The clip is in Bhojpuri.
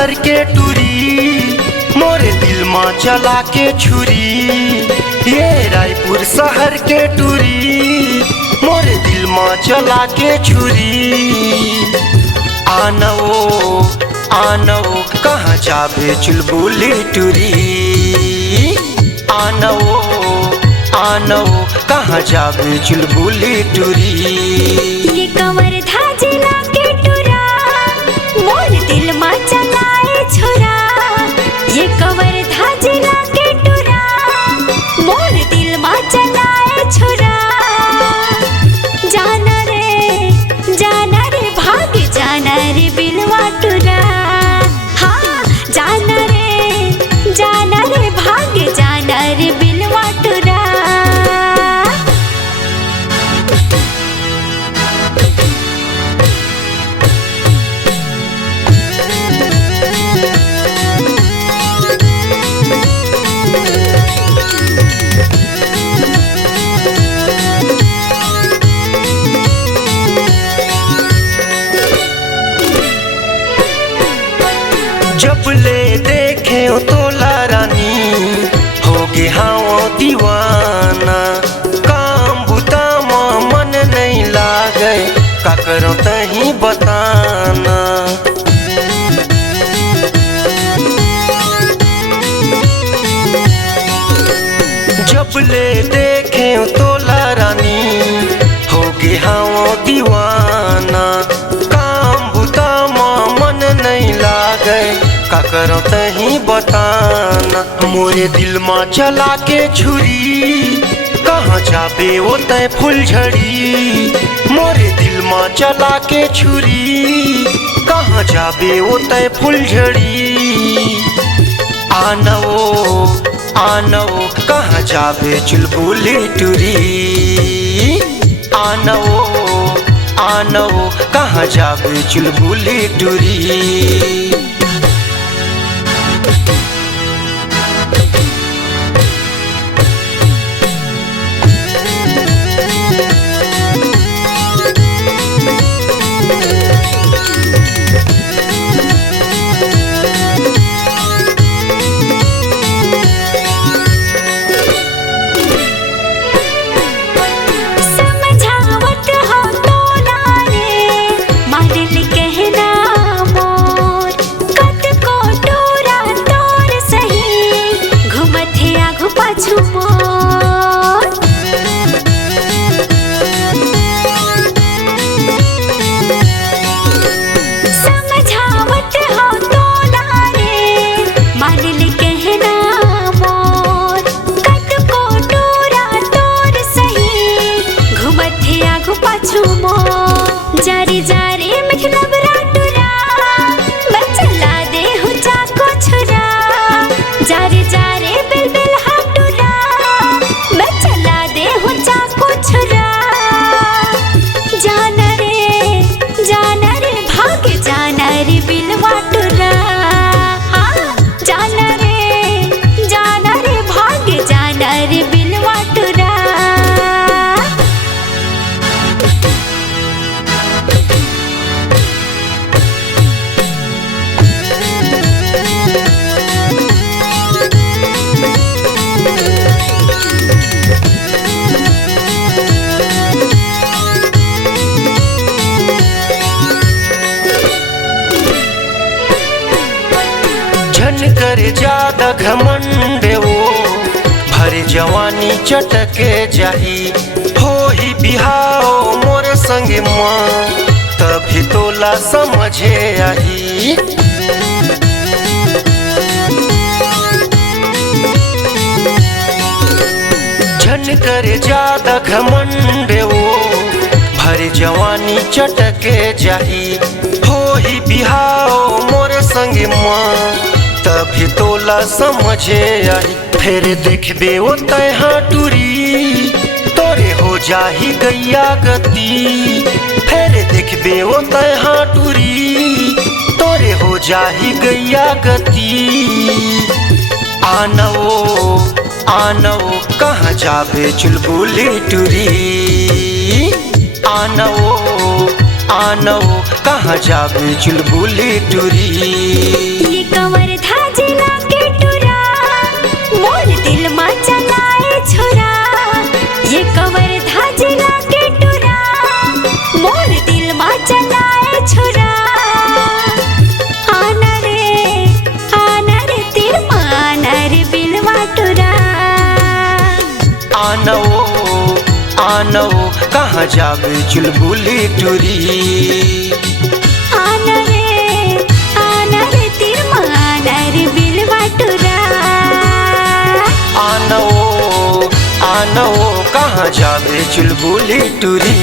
शहर के टूरी मोरे दिल में चला के छुरी। ये रायपुर शहर के टूरी मोरे दिल में चला के छुरी। आनो कहाँ जाबे चुलबुली टूरी। आनो कहाँ जाबे चुलबुली टूरी। ये कमर धाजिला के टूरा मोर दिल में चलाए छोरा। ये कमर धाजिला के टूरा मोर दिल में चलाए छोरा। जाना रे भाग जाना रे बिलवा टूरा। हाँ जाना रे भाग जाना रे बिलवा टूरा। जब ले देखे तोला रानी होगे हाँ दीवाना। काम बुता मन नहीं लागे का करो तही बताना। जब ले देखे तोला रानी होगे हाँ दीवाना। काम बुता मन नहीं लागे का करो तही बताना। मोरे दिल में चला के छुरी कहाँ जाबे वो तय फुलझड़ी। मोरे दिल में चला के छुरी कहाँ जाबे वो तय फुलझड़ी। आनो कहाँ जाबे चुलबुली टूरी। आनो कहाँ जाबे चुलबुली टूरी। कर ज्यादा घमंड वो भरे जवानी चटके जाही। हो ही बिहाओ मोर संगे माँ तभी तोला समझे आई। झन कर ज्यादा घमंड वो भरे जवानी चटके जाही। हो ही बिहाओ मोर संगे माँ तभी तोला समझे आई। फिर देखबे वो तय टूरी तोरे हो जाही गैया गति। फिर देखबे वो तय टूरी तोरे हो जाही गैया गति। आनो कहाँ जाबे चुलबुली टूरी। आनो कहाँ जाबे चुलबुली टूरी। ये कंवर धाजिला के टुरा मोर दिल मा चलाए छोरा। ये कंवर धाजिला के टुरा मोर दिल मा चलाए छोरा। आना रे तिर माना रे बिलवा टुरा। आनो कहाँ जाबे चुलबुली टूरी। आना रे तिर माना रे बिलवा टुरा। आनो कहाँ जाबे चुलबुली टूरी।